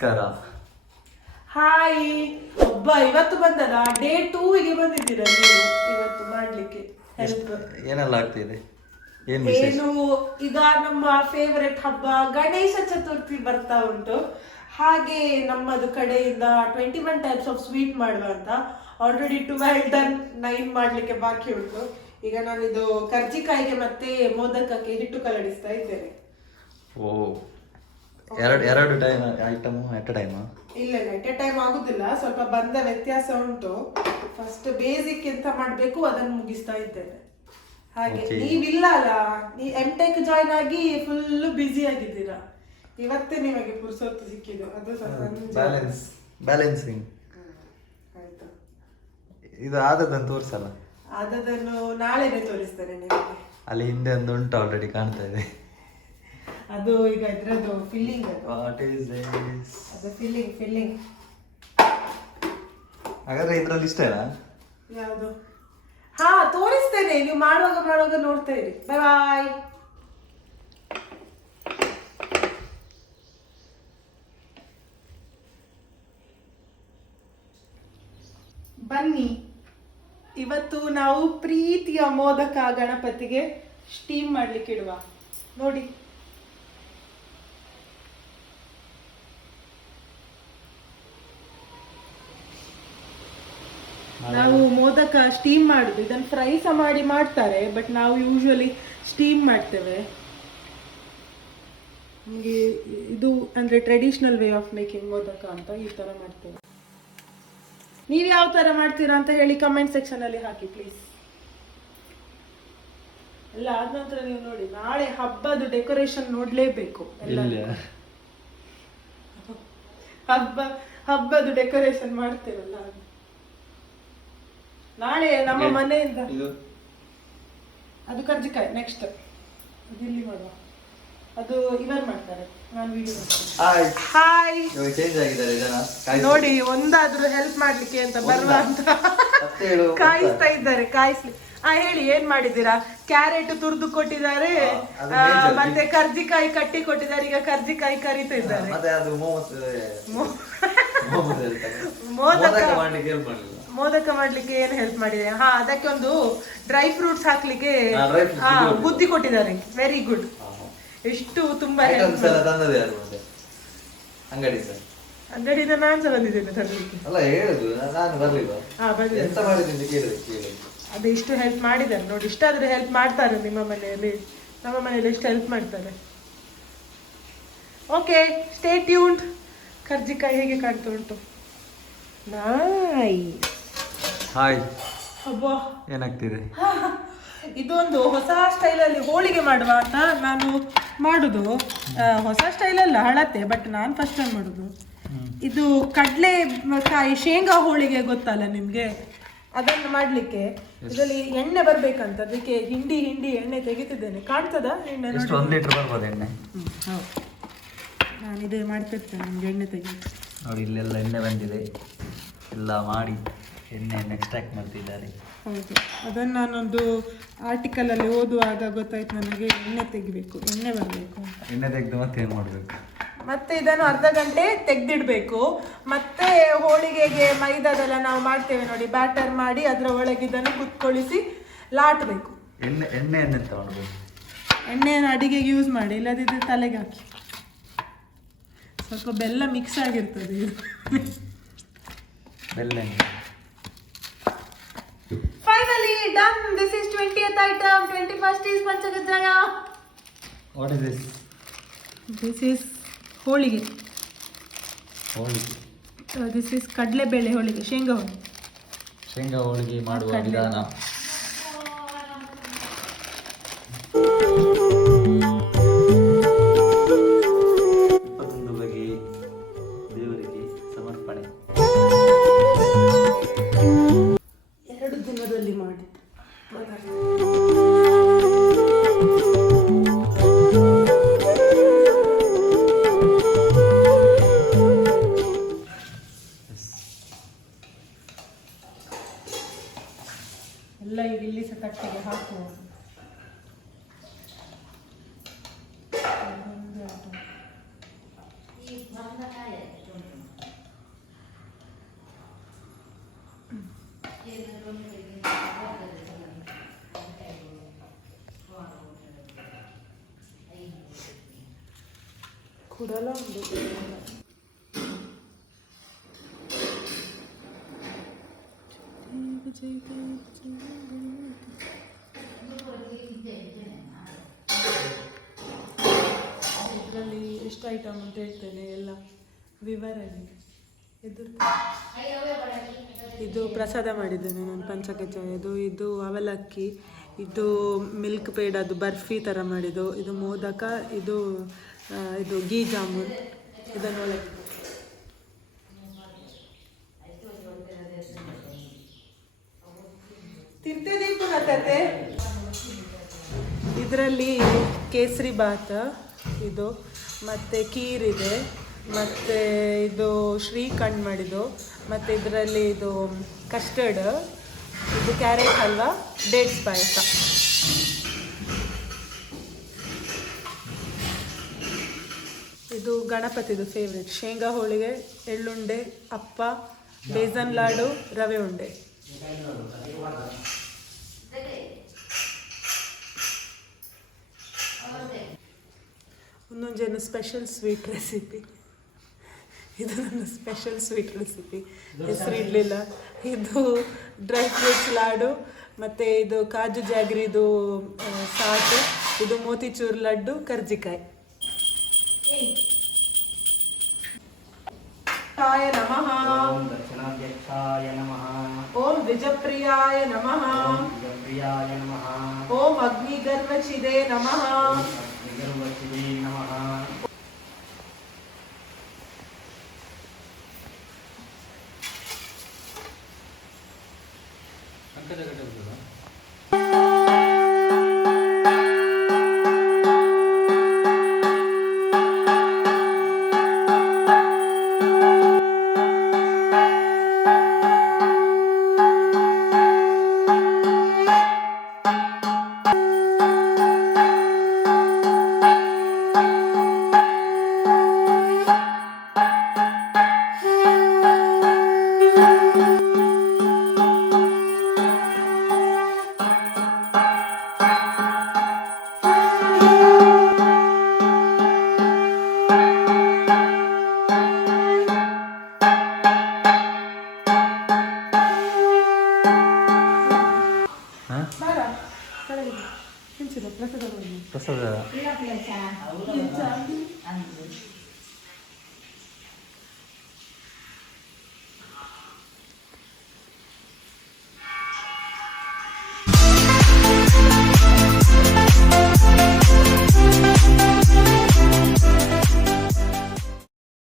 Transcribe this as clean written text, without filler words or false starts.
ನಮಸ್ಕಾರ. ಹಾಯ್. ಒಬ್ಬ ಇವತ್ತು ಬಂದದ ಡೇ 2 ಗೆ ಬಂದಿದ್ದೀರಾ ನೀವು ಇವತ್ತು ಮಾಡ್ಲಿಕ್ಕೆ ಹೆಲ್ಪ್. ಏನೆಲ್ಲ ಆಗ್ತಿದೆ? ಏನು ಈಗ ನಮ್ಮ ಫೇವರೆಟ್ ಹಬ್ಬ ಗಣೇಶ ಚತುರ್ಥಿ ಬರ್ತಾ ಉಂಟು. ಹಾಗೆ ನಮ್ಮದು ಕಡೆಯಿಂದ 21 ಟೈಪ್ಸ್ ಆಫ್ ಸ್ವೀಟ್ ಮಾಡುವ ಅಂತ. ಆಲ್ರೆಡಿ 12 ಡನ್, 9 ಮಾಡ್ಲಿಕ್ಕೆ ಬಾಕಿ ಉಂಟು. ಈಗ ನಾನಿದು ಕರ್ಜಿಕಾಯಿಗೆ ಮತ್ತೆ ಮೋದಕಕ್ಕೆ ಹಿಟ್ಟು ಕಲಡಿಸ್ತಾ ಇದ್ದೇನೆ. ಓ, ಎರಡು ಟೈಮ್ ಐಟಮ್ ಎಟ್ ಟೈಮ್? ಇಲ್ಲ ಎಟ್ ಎ ಟೈಮ್ ಆಗುದಿಲ್ಲ, ಸ್ವಲ್ಪ ಬಂದ ವ್ಯತ್ಯಾಸ ಉಂಟು. ಫಸ್ಟ್ ಬೇಸಿಕ್ ಎಂತ ಮಾಡ್ಬೇಕು ಅದನ್ನು ಮುಗಿಸ್ತಾ ಇದ್ದೇನೆ. ಹಾಗೆ ನೀವಿಲ್ಲ ಅಲ್ಲ, ನೀವ್ ಎಂಟೆಕ್ ಜಾಯ್ನ್ ಆಗಿ ಫುಲ್ ಬ್ಯುಸಿ ಆಗಿದ್ದೀರಾ. ಇವತ್ತೇ ನಿಮಗೆ ಪುರ್ಸೊತ್ತು ಸಿಕ್ಕಿದ್ದು, ಅದು ಬ್ಯಾಲೆನ್ಸಿಂಗ್ ಆಯ್ತು. ಇದು ಆದದನ್ನು ತೋರಿಸಲ್ಲ, ಆದದನ್ನು ನಾಳೆನೆ ತೋರಿಸ್ತೇನೆ ನಿಮಗೆ. ಅಲ್ಲಿ ಹಿಂದೆ ಒಂದು ಉಂಟು ಆಲ್ರೆಡಿ ಕಾಣ್ತಾ ಇದೆ. ಅದು ಈಗ ಇದ್ರದ್ದು ಫಿಲ್ಲಿಂಗ್. What is this? ಅದು ಫಿಲ್ಲಿಂಗ್. ಹಾಗಾದ್ರೆ ಇದ್ರಲ್ಲಿ ಇಷ್ಟೇನಾ? ಯಾವುದು? ಹಾ, ತೋರಿಸ್ತೇನೆ. ನೀವು ಮಾಡುವಾಗ ನೋಡ್ತಾ ಇರಿ. ಬಾಯ್ ಬಾಯ್. ಬನ್ನಿ, ಇವತ್ತು ನಾವು ಪ್ರೀತಿಯ ಮೋದಕ ಗಣಪತಿಗೆ ಸ್ಟೀಮ್ ಮಾಡ್ಲಿಕ್ಕೆ ಇಡುವ. ನೋಡಿ, ನಾವು ಮೋದಕ ಸ್ಟೀಮ್ ಮಾಡುದು. ಇದನ್ನು ಫ್ರೈ ಸಹ ಮಾಡ್ತಾರೆ, ಬಟ್ ನಾವು ಯೂಶುವಲಿ ಸ್ಟೀಮ್ ಮಾಡ್ತೇವೆ. ನಮಗೆ ಇದು ಅಂದ್ರೆ traditional way of making modak ಅಂತ ಈ ತರ ಮಾಡ್ತೇವೆ. ನೀವು ಯಾವ ತರ ಮಾಡ್ತೀರಾ ಅಂತ ಹೇಳಿ ಕಮೆಂಟ್ ಸೆಕ್ಷನ್ ಅಲ್ಲಿ ಹಾಕಿ ಪ್ಲೀಸ್. ಎಲ್ಲ ಆದ ನಂತರ ನೀವು ನೋಡಿ, ನಾಳೆ ಹಬ್ಬದ ಡೆಕೋರೇಷನ್ ನೋಡ್ಲೇಬೇಕು. ಹಬ್ಬದ ಡೆಕೋರೇಷನ್ ಮಾಡ್ತೇವಲ್ಲ, ನಾಳೆ ನಮ್ಮ ಮನೆಯಿಂದ. ಅದು ಕರ್ಜಿಕಾಯಿ ನೆಕ್ಸ್ಟ್, ಅದು ಇಲ್ಲಿ ಮಾಡುವ. ಅದು ಇವರು ಮಾಡ್ತಾರೆ, ನಾನು ವಿಡಿಯೋ ಮಾಡ್ತೇನೆ. ಹಾಯ್. ನೋಡಿ, ಒಂದಾದ್ರೂ ಹೆಲ್ಪ್ ಮಾಡ್ಲಿಕ್ಕೆ ಅಂತ ಬರುವ ಅಂತ ಕಾಯಿಸ್ತಾ ಇದ್ದಾರೆ. ಕಾಯಿಸ್ಲಿ. ಹೇಳಿ, ಏನ್ ಮಾಡಿದ್ದೀರಾ? ಕ್ಯಾರೆಟ್ ತುರ್ದು ಕೊಟ್ಟಿದ್ದಾರೆ, ಮತ್ತೆ ಕರ್ಜಿಕಾಯಿ ಕಟ್ಟಿ ಕೊಟ್ಟಿದ್ದಾರೆ. ಈಗ ಕರ್ಜಿಕಾಯಿ ಕರಿತಾ ಇದ್ದಾರೆ. ಮೋದಕ ಮಾಡ್ಲಿಕ್ಕೆ ಏನು ಹೆಲ್ಪ್ ಮಾಡಿದೆ? ಅದಕ್ಕೆ ಒಂದು ಡ್ರೈ ಫ್ರೂಟ್ಸ್ ಹಾಕ್ಲಿಕ್ಕೆ ಬುದ್ಧಿ ಕೊಟ್ಟಿದ್ದಾರೆ. Very good. ಎಷ್ಟು ತುಂಬಾ ಅಂಗಡಿಯಿಂದ ನಾನು ಸಹ ಬಂದಿದ್ದೇನೆ ತರಲಿಕ್ಕೆ. ಅದು ಇಷ್ಟು ಹೆಲ್ಪ್ ಮಾಡಿದ್ದಾರೆ ನೋಡಿ. ಇಷ್ಟಾದ್ರೂ ಹೆಲ್ಪ್ ಮಾಡ್ತಾರೆ ನಿಮ್ಮ ಮನೆಯಲ್ಲಿ. ನಮ್ಮ ಮನೆಯಲ್ಲಿ ಎಷ್ಟು ಹೆಲ್ಪ್ ಮಾಡ್ತಾರೆ. Okay, stay tuned. ಕರ್ಜಿಕಾಯಿ ಹೇಗೆ ಕಾಣ್ತಾ ಉಂಟು? ಹಾಯ್. ಅಬ್ಬಾ, ಏನಾಗ್ತಿದೆ? ಇದೊಂದು ಹೊಸ ಸ್ಟೈಲಲ್ಲಿ ಹೋಳಿಗೆ ಮಾಡುವ ಅಂತ ನಾನು ಮಾಡುದು. ಹೊಸ ಸ್ಟೈಲಲ್ಲ, ಹಳತೆ, ಬಟ್ ನಾನು ಫಸ್ಟ್ ಟೈಮ್ ಮಾಡುದು. ಇದು ಕಡಲೆಕಾಯಿ ಶೇಂಗಾ ಹೋಳಿಗೆ ಗೊತ್ತಲ್ಲ ನಿಮ್ಗೆ? ಅದನ್ನು ಮಾಡ್ಲಿಕ್ಕೆ ಇದರಲ್ಲಿ ಎಣ್ಣೆ ಬರ್ಬೇಕಂತ, ಅದಕ್ಕೆ ಹಿಂಡಿ ಎಣ್ಣೆ ತೆಗಿತಿದ್ದೇನೆ. ಕಾಣ್ತದ ಎಣ್ಣೆ? 1 ಲೀಟರ್ ಬರ್ಬೋದು ಎಣ್ಣೆ. ಹೌದು, ನಾನು ಇದೇ ಮಾಡ್ತಿರ್ತೇನೆ. ನಿಮ್ಗೆ ಎಣ್ಣೆ ತೆಗಿ ನೋಡಿ, ಇಲ್ಲೆಲ್ಲ ಎಣ್ಣೆ ಬಂದಿದೆ. ಎಲ್ಲ ಮಾಡಿ ಎಣ್ಣೆಯನ್ನು ಎಕ್ಸ್ಟ್ರಾಕ್ಟ್ ಮಾಡ್ತಿದ್ದಾರೆ. ಹೌದು, ಅದನ್ನು ನಾನೊಂದು ಆರ್ಟಿಕಲಲ್ಲಿ ಓದುವಾಗ ಗೊತ್ತಾಯ್ತು ನನಗೆ. ಎಣ್ಣೆ ತೆಗಿಬೇಕು, ಎಣ್ಣೆ ಬರಬೇಕು ಅಂತ. ಎಣ್ಣೆ ತೆಗೆದು ಮತ್ತೆ ಏನು ಮಾಡಬೇಕು? ಮತ್ತೆ ಇದನ್ನು ಅರ್ಧ ಗಂಟೆ ತೆಗೆದಿಡಬೇಕು. ಮತ್ತೆ ಹೋಳಿಗೆಗೆ ಮೈದಾದೆಲ್ಲ ನಾವು ಮಾಡ್ತೇವೆ ನೋಡಿ, ಬ್ಯಾಟರ್ ಮಾಡಿ ಅದರ ಒಳಗೆ ಇದನ್ನು ಕುತ್ಕೊಳಿಸಿ ಲಾಟಬೇಕು. ಎಣ್ಣೆಯನ್ನು ತಗೊಳ್ಬೇಕು. ಎಣ್ಣೆಯನ್ನು ಅಡಿಗೆಗೆ ಯೂಸ್ ಮಾಡಿ, ಇಲ್ಲದಿದ್ದರೆ ತಲೆಗೆ ಹಾಕಿ. ಸ್ವಲ್ಪ ಬೆಲ್ಲ ಮಿಕ್ಸ್ ಆಗಿರ್ತದೆ ಇದು. ಬೆಲ್ಲ. Finally done. This is 20th item. 21st is Panchagajaya. What is this? This is holige. This is ಕಡಲೆಬೇಳೆ ಹೋಳಿಗೆ, ಶೇಂಗಾ ಹೋಳಿಗೆ ಮಾಡುವ ವಿಧಾನ. ದೇವರಿಗೆ ಸಮರ್ಪಣೆ. 2 ದಿನದಲ್ಲಿ ಮಾಡಿದ್ದು. ಎಲ್ಲ ಈಗ ಇಲ್ಲಿ ಸಹ ತಟ್ಟೆಗೆ ಹಾಕುವ. ಕುಡಲ ಒಂದು ಇದರಲ್ಲಿ ಎಷ್ಟು ಐಟಮ್ ಅಂತ ಹೇಳ್ತೇನೆ ಎಲ್ಲ ವಿವರಣೆ ಇದು ಪ್ರಸಾದ ಮಾಡಿದ್ದೇನೆ ನಾನು ಪಂಚಕಜ್ಜಾಯದು, ಇದು ಅವಲಕ್ಕಿ, ಇದು ಮಿಲ್ಕ್ ಪೇಡ, ಅದು ಬರ್ಫಿ ಥರ ಮಾಡಿದ್ದು, ಇದು ಮೋದಕ, ಇದು ಗೀ ಜಾಮೂನ್, ಇದನ್ನು ಅವಲಕ್ಕಿ. ಇದರಲ್ಲಿ ಕೇಸರಿ ಬಾತ್ ಇದು, ಮತ್ತು ಖೀರಿದೆ, ಮತ್ತು ಇದು ಶ್ರೀಖಂಡ್ ಮಾಡಿದ್ದು, ಮತ್ತು ಇದರಲ್ಲಿ ಇದು ಕಸ್ಟರ್ಡ್, ಇದು ಕ್ಯಾರೆಟ್ ಹಲ್ವಾ, ಡೇಟ್ಸ್ ಪಾಯಸ. ಇದು ಗಣಪತಿದು ಫೇವ್ರೆಟ್, ಶೇಂಗಾ ಹೋಳಿಗೆ, ಎಳ್ಳುಂಡೆ, ಅಪ್ಪ, ಬೇಸನ್ ಲಾಡು, ರವೆ ಉಂಡೆ. ಒಂದೊಂದೇನು ಸ್ಪೆಷಲ್ ಸ್ವೀಟ್ ರೆಸಿಪಿ, ಇದು ನನ್ನ ಸ್ಪೆಷಲ್ ಸ್ವೀಟ್ ರೆಸಿಪಿ, ಹೆಸರು ಇಡಲಿಲ್ಲ. ಇದು ಡ್ರೈ ಫ್ರೂಟ್ಸ್ ಲಾಡು, ಮತ್ತು ಇದು ಕಾಜು ಜಾಗ್ರಿದು ಸಾಟು, ಇದು ಮೋತಿಚೂರ್ ಲಡ್ಡು, ಕರ್ಜಿಕಾಯಿ. ನಮಃ ಓಂ ದಕ್ಷಿಣಾಧ್ಯಕ್ಷಾಯ ನಮಃ. ಓಂ ದ್ವಿಜಪ್ರಿಯಾಯ ನಮಃ. ಪ್ರಿಯಾಯ ನಮಃ. ಓಂ ಅಗ್ನಿಗರ್ವಚಿದೆ ನಮಃ. ಅಗ್ನಿಗರ್ವಚಿದೆ ನಮಃ. ಪ್ರಸಾದ